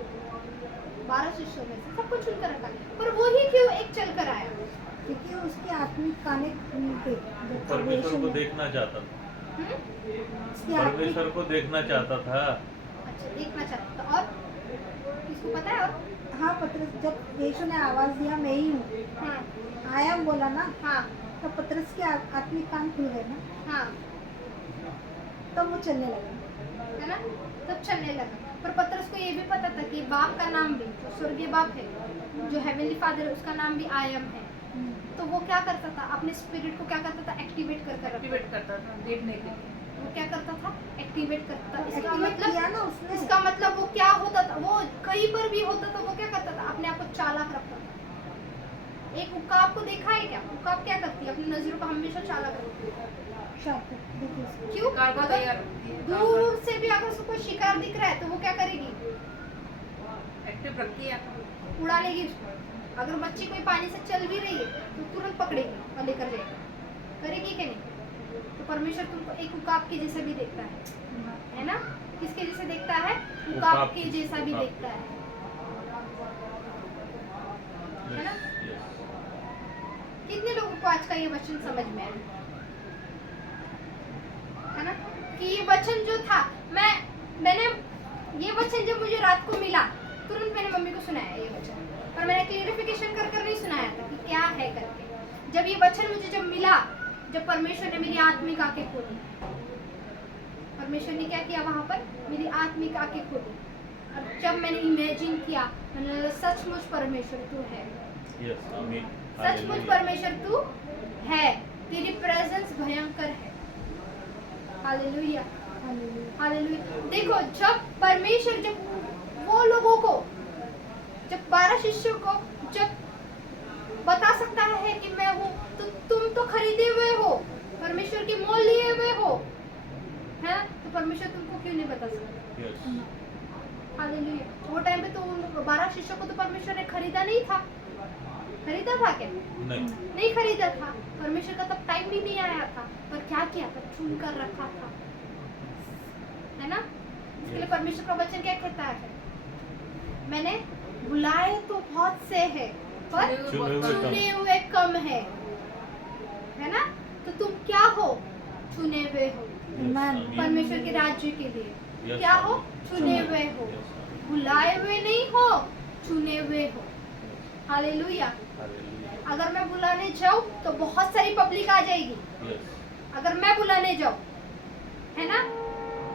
12 शिष्यों में से सबको चुन कर रखा है, पर वो ही क्यों एक चल कर आया? क्योंकि उसके आत्मिक काने थे जब परमेश्वर को ने- देखना चाहता था, उसके आत्मिक परमेश्वर को देखना चाहता था। अच्छा, देखना चाहता था। और किसको पता है? और हाँ पतरस, जब यीशु ने आवाज दिया मैं ही हूँ, हाँ आया बोला ना, हाँ तो पतरस के आत्मिक कान खुल गए ना, हाँ, तब वो चलने लगा। है ना, तब चलने लगा। पर पतरस को ये भी पता था कि बाप का नाम भी, जो स्वर्गीय बाप है, जो हेवनली फादर है, उसका नाम भी आई एम है। तो वो क्या करता था, अपने स्पिरिट को क्या करता था, एक्टिवेट कर कर रखता एक्टिवेट करता था देखने के लिए। था। वो क्या करता था, एक्टिवेट करता था। इसका एक्टिवेट मतलब, किया ना उसने। इसका मतलब वो क्या होता था, वो कहीं पर भी होता था, वो क्या करता था, अपने आप को चालाक रखता था। एक उकाब को देखा है क्या? उकाब क्या करती है, अपनी नजरों को हमेशा चालाक रखती है। शार्प, देखिए उसको। क्यों? शिकार को अगर तैयार रखती है, काम दूर से भी अगर उसको कोई शिकार दिख रहा है तो वो क्या करेगी, एक्टिव रखती है। उड़ा लेगी उसको। अगर मच्छी कोई पानी से चल भी रही है तो तुरंत पकड़ेगी और लेकर जाएगी, करेगी कि नहीं? तो परमेश्वर तुमको एक उकाब के जैसा भी देखता है ना? किसके जैसे देखता है? उकाब के जैसा भी देखता है ना? कितने लोगों को आज का ये वचन समझ में आया, है ना? कि ये वचन जो था, मैंने ये वचन जब मुझे रात को मिला, तुरंत मैंने मम्मी को सुनाया ये वचन, पर मैंने क्लियरिफिकेशन कर कर नहीं सुनाया था कि क्या है करके। जब ये वचन मुझे जब मिला, जब परमेश्वर ने मेरी आत्मिक आंखें खोली, परमेश्वर ने क्या किया वहां पर, मेरी आत्मिक आंखें खोली, और जब मैंने इमेजिन किया, मैंने लगा, सचमुच परमेश्वर तू है, यस, आमीन, सचमुच परमेश्वर तू है, तेरी प्रेजेंस भयंकर है। Hallelujah, hallelujah. देखो, जब परमेश्वर, जब वो लोगों को, जब 12 शिष्यों को जब बता सकता है कि मैं हूँ, तो तुम तो खरीदे हुए हो, परमेश्वर की मोल लिए हुए हो, है? तो परमेश्वर तुमको क्यों नहीं बता सकता? Yes, hallelujah. वो टाइम पे तो उन 12 शिष्यों को तो परमेश्वर ने खरीदा नहीं था, खरीदा था क्या? नहीं, नहीं खरीदा था। परमेश्वर का तब टाइम भी नहीं आया था, पर क्या किया था, चुन कर रखा था, है ना? इसके लिए परमेश्वर का वचन क्या कहता है, मैंने बुलाए तो बहुत से हैं, पर चुने हुए कम है ना? तो तुम क्या हो, चुने हुए हो, परमेश्वर के राज्य के लिए। Yes, क्या हो, आमीन। चुने हुए हो, Yes, बुलाए हुए नहीं हो, चुने हुए हो। हालेलुया। हालेलुया, अगर मैं बुलाने जाऊं तो बहुत सारी पब्लिक आ जाएगी, यस, अगर मैं बुलाने जाऊं, है ना?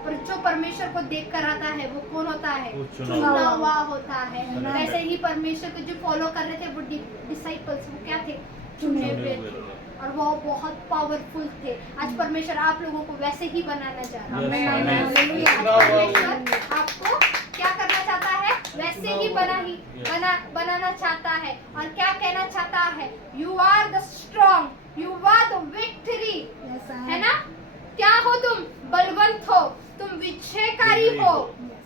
पर जो परमेश्वर को देख कर आता है वो कौन होता है, वो चुना चुना हुआ होता है। Amen. वैसे ही परमेश्वर को जो फॉलो कर रहे थे वो डिसाइपल्स, वो क्या थे, चुने हुए थे, और वो बहुत पावरफुल थे। आज परमेश्वर आप लोगों को वैसे ही बनाना चाह रहा है। Yes, Amen. हालेलुया। आज परमेश्वर आपको क्या करना चाहता है, वैसे ही बनाना चाहता है, और क्या कहना चाहता है, you are the strong, you are the victory, है ना? क्या हो तुम, बलवंत हो, तुम विजयकारी हो,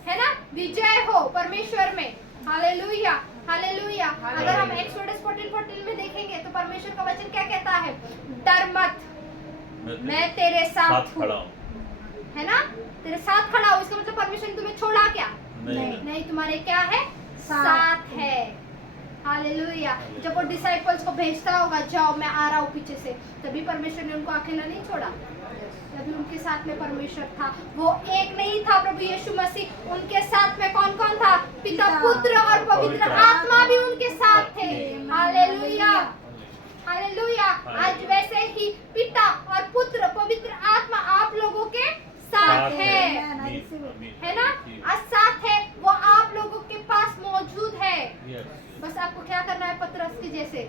है ना? विजय हो परमेश्वर में। Hallelujah, hallelujah. अगर हम एक्सोडस 14:14 में देखेंगे तो परमेश्वर का वचन क्या कहता है, डर मत, मैं तेरे साथ हूँ, खड़ा हूँ, है ना? तेरे साथ खड़ा हूँ। इसका मतलब परमेश्वर ने तुम्हें छोड़ा क्या? नहीं, नहीं, तुम्हारे क्या है, साथ है। हालेलुया। जब वो डिसाइपल्स को भेजता होगा, जाओ मैं आ रहा हूँ पीछे से, तभी परमेश्वर ने उनको अकेला नहीं छोड़ा, तभी उनके साथ में परमेश्वर था। वो एक नहीं था, प्रभु यीशु मसीह, उनके साथ में कौन कौन था, पिता, पुत्र और पवित्र आत्मा भी उनके साथ थे। Hallelujah, hallelujah. आज वैसे ही पिता और पुत्र पवित्र आत्मा आप लोगों के साथ है, है ना? आज साथ है, वो आप लोगों के पास मौजूद है। यस, बस आपको क्या करना है, पतरस के जैसे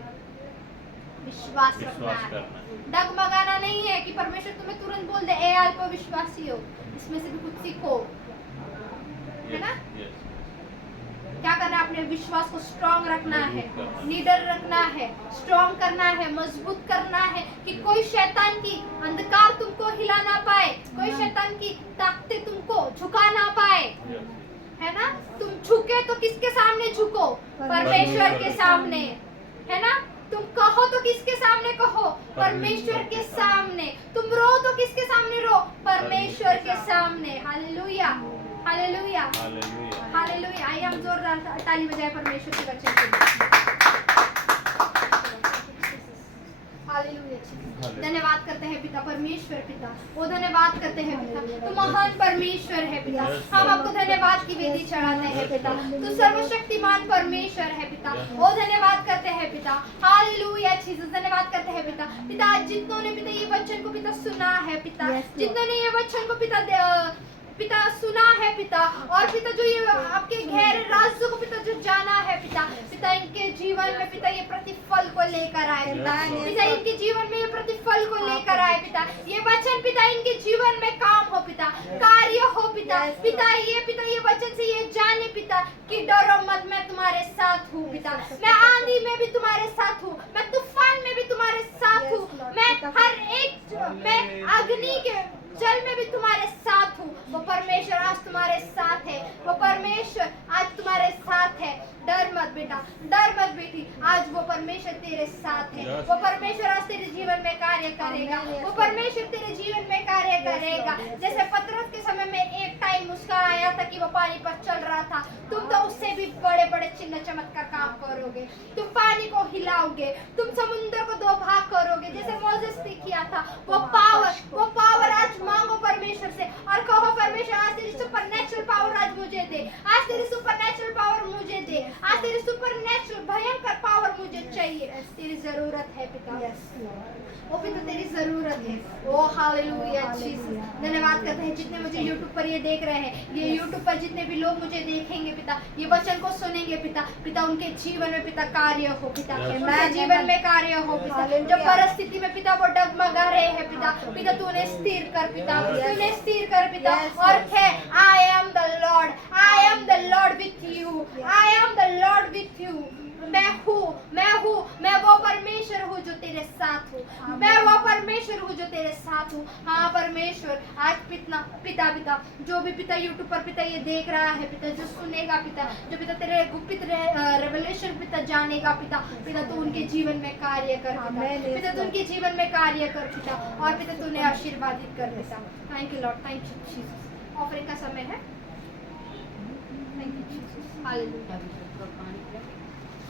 विश्वास रखना विश्वास है, करना है। डगमगाना नहीं है कि परमेश्वर तुम्हें तुरंत बोल दे, ए अल्प विश्वासी हो। इसमें से भी कुछ सीखो, है ना? Yes. क्या करना है? अपने विश्वास को स्ट्रॉन्ग रखना है, मजबूत करना है। निडर रखना है, स्ट्रॉन्ग करना है, मजबूत करना है कि कोई शैतान की अंधकार तुमको हिला ना पाए, कोई शैतान की ताकतें तुमको झुका ना पाए, Yes. है ना? तुम झुके तो किसके सामने झुको? परमेश्वर के सामने, है ना? तुम कहो तो किसके सामने कहो? परमेश्वर के सामने। तुम रो तो किसके सामने रो? परमेश्वर के सामने। Hallelujah, hallelujah, Hallelujah. हालेलुया। आइए हम जोरदार ताली बजाएं परमेश्वर के वचन के लिए। हालेलुया। हालेलुया। धन्यवाद करते हैं पिता, परमेश्वर पिता, वो धन्यवाद करते हैं पिता, तू महान परमेश्वर है पिता। Yes, हम Lord. आपको धन्यवाद की वेदी चढ़ाते हैं Yes, पिता, Lord. तू सर्वशक्तिमान परमेश्वर है पिता। Yes. वो धन्यवाद करते हैं पिता। हालेलुया जीसस, धन्यवाद करते हैं पिता। पिता आज जितनों ने पिता ये वचन को पिता सुना है पिता, Yes, Lord. जितनों ने ये वचन को पिता सुना है पिता, और पिता जो ये आपके गहरे राज्यों को पिता जो जाना है पिता, पिता इनके जीवन में पिता ये प्रतिफल को लेकर आए पिता, Yes, Lord. पिता इनके जीवन में ये प्रतिफल को लेकर आए पिता, ये वचन पिता इनके जीवन में काम हो पिता, कार्य हो पिता, Yes, पिता ये वचन से ये जाने पिता कि डरो मत, मैं तुम्हारे साथ हूँ पिता, मैं आंधी में भी तुम्हारे साथ हूँ, मैं तूफान में भी तुम्हारे साथ हूँ, Yes, Lord. मैं पिता, हर एक मैं अग्नि के जल में भी तुम्हारे साथ हूँ। वो परमेश्वर आज तुम्हारे साथ है, वो परमेश्वर आज तुम्हारे साथ है। डर मत बेटा, डर मत बेटी, आज वो परमेश्वर तेरे साथ है। Yes. वो परमेश्वर आज तेरे जीवन में कार्य करेगा, Amen. Yes, वो Lord. परमेश्वर तेरे जीवन में कार्य Yes, करेगा। Lord. Yes, जैसे पतरस के समय में एक टाइम उसका आया था कि वो पानी पर चल रहा था, तुम तो उससे भी बड़े बड़े चिन्ह चमत्कार काम करोगे, तुम पानी को हिलाओगे, तुम समुद्र को दो भाग करोगे, जैसे मोसेस ने किया था। वो पावर आज मांगो परमेश्वर से और कहो परमेश्वर आज तेरी सुपरनैचुरल पावर आज मुझे दे, आज तेरी सुपरनैचुरल पावर मुझे दे, आज तेरी सुपरनैचुरल भयंकर पावर मुझे चाहिए। तेरी जरूरत है पिता, Yes, Lord. ओ पिता तेरी जरूरत है। ओ हालेलुया जीसस, धन्यवाद करते हैं जितने मुझे YouTube पर ये देख रहे हैं, ये YouTube पर जितने भी लोग मुझे देखेंगे पिता, ये वचन को सुनेंगे पिता, पिता उनके जीवन में पिता कार्य हो पिता, Yes. उनके जीवन में कार्य हो पिता। Hallelujah. जो परिस्थिति में पिता वो डगमगा रहे हैं पिता, पिता तू उन्हें स्थिर कर पिता, Yes. तू उन्हें स्थिर कर पिता। Yes, और yes. है I am the Lord, I am the Lord with you, I am the Lord with you. मैं वो परमेश्वर हूँ जो तेरे साथ हूँ, मैं वो परमेश्वर हूँ जो तेरे साथ हूँ। हाँ परमेश्वर आज पिता जो भी पिता यूट्यूब पर पिता ये देख रहा है पिता, जो सुनेगा पिता, जो पिता तेरे गुप्त रेवलेशन पिता जानेगा पिता, पिता तू उनके जीवन में कार्य कर Amen. पिता, पिता तू उनके जीवन में कार्य कर पिता, और पिता तूने आशीर्वादित कर पिता। Thank you Lord, thank you Jesus. Offering का समय है। Thank you Jesus, hallelujah. अभिषेक का पानी